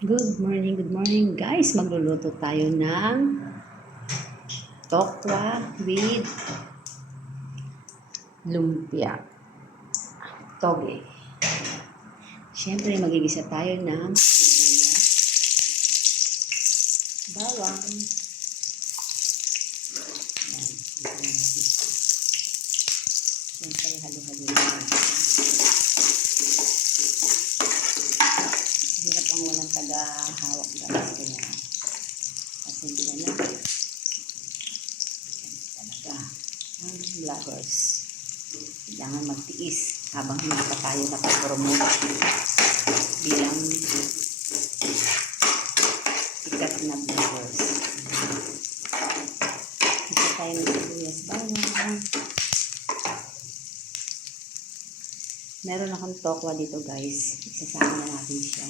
Good morning guys. Magluluto tayo ng tokwa with lumpia. Toge. Siyempre magigisa tayo ng sibuyas, bawang. Yan. Siyempre halo-halo natin. Hirap ang walang taga-hawak guys. Kaya pasensya na. Talaga. Ang vloggers. Kailangan magtiis habang hindi pa tayo napapromote bilang sikat na vloggers. Isa tayo ng sibuyas bawang. Meron akong tokwa dito guys. Isasama na natin siya.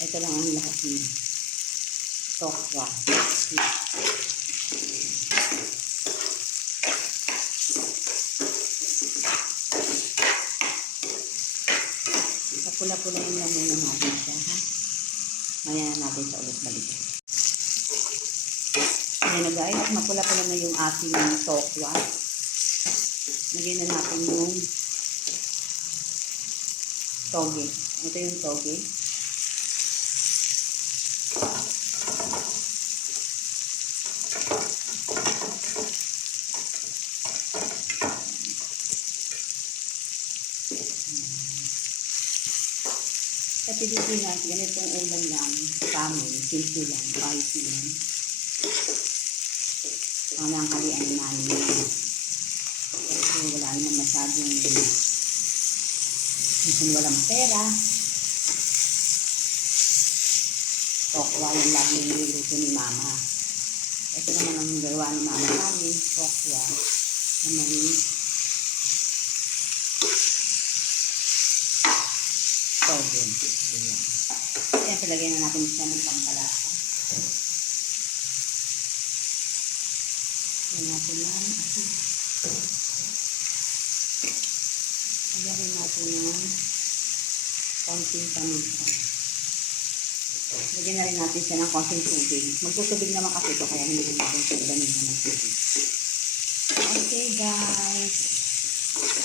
Ito lang ang lahat ng tokwa. Pula-pulain lang muna natin siya, ha? Maya na natin siya ulit balikan. Ayan na guys, mapula-pula na yung ating tokwa. Lagyan na natin yung toge. Ito yung toge. Sa Pilipinas, ganitong ulam lang, kamoy, simple lang, spicy lang. Ang halian namin yan. Kasi wala naman masyadong, minsan walang pera. Tokwa yung lagi niluluto ni mama. Ito naman ang gawa ni mama namin, tokwa, na may toge. Ayan. Ayan, palagyan na natin siya ng pampalasa. Ayan natin lang. Lagyan natin ng konting paminta. Lagyan na rin natin siya ng konting tubig. Magtutubig naman kasi ito, kaya hindi natin siya ibanin ng tubig. Okay guys.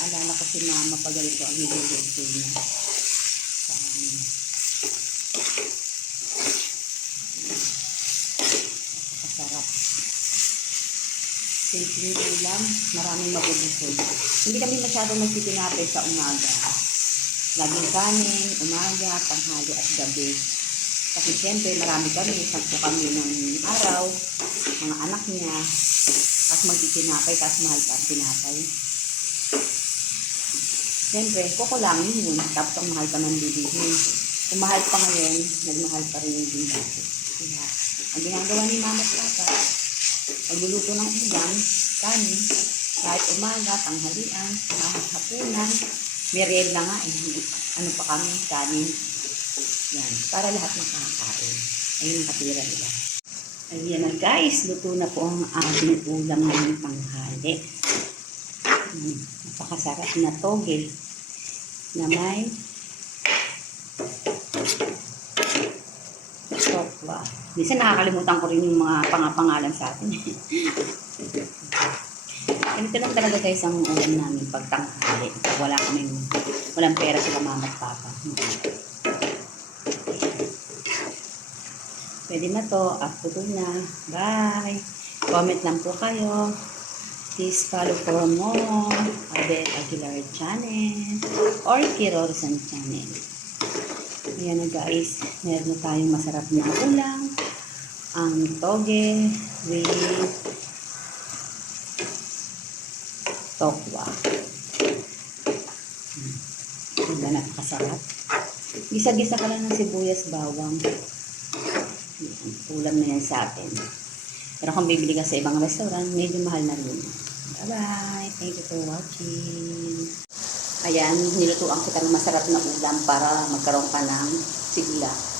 Alala ko si mama pag ganito ang niluluto niya. Masarap. Simpleng ulam, maraming mabubusog. Hindi kami masyadong nagtitinapay sa umaga. Laging kanin, umaga, tanghali at gabi. Kasi siyempre marami kami, 10 kami ng araw, mga anak niya, tapos magtitinapay, tapos mahal pa ang tinapay. Siyempre, kukulangin yun, tapos ang mahal pa ng bilihin. Kung mahal pa ngayon, nagmahal pa rin yung din dati. Kaya, ang ginagawa ni mama at papa, pagluluto ng ulam, kanin, kahit umaga, tanghalian, hapunan, merienda nga, ano pa kami, kanin. Yan, para lahat makakain. Ayun ang katira nila. Ayan na guys, luto na po ang ating ulam ng tanghali. Napakasarap na toge na may tokwa. Minsan nakakalimutan ko rin yung mga pangalan sa atin. Ganito lang talaga guys ang ulam namin pag tanghali. Walang pera sila mama at papa. Pwede na to. After na. Bye. Comment lang po kayo. Please follow for more Abel Aguilar channel or Kirorsan channel. Ayan na guys. Meron na tayong masarap na ulam. Ang toge with tokwa. Diba napakasarap? Gisa-gisa ka lang ng sibuyas bawang. Ulam na yan sa atin. Pero kung bibili ka sa ibang restaurant, medyo mahal na rin. Bye-bye. Thank you for watching. Ayan, nilutuan kita ng masarap na ulam para magkaroon ka ng sigla.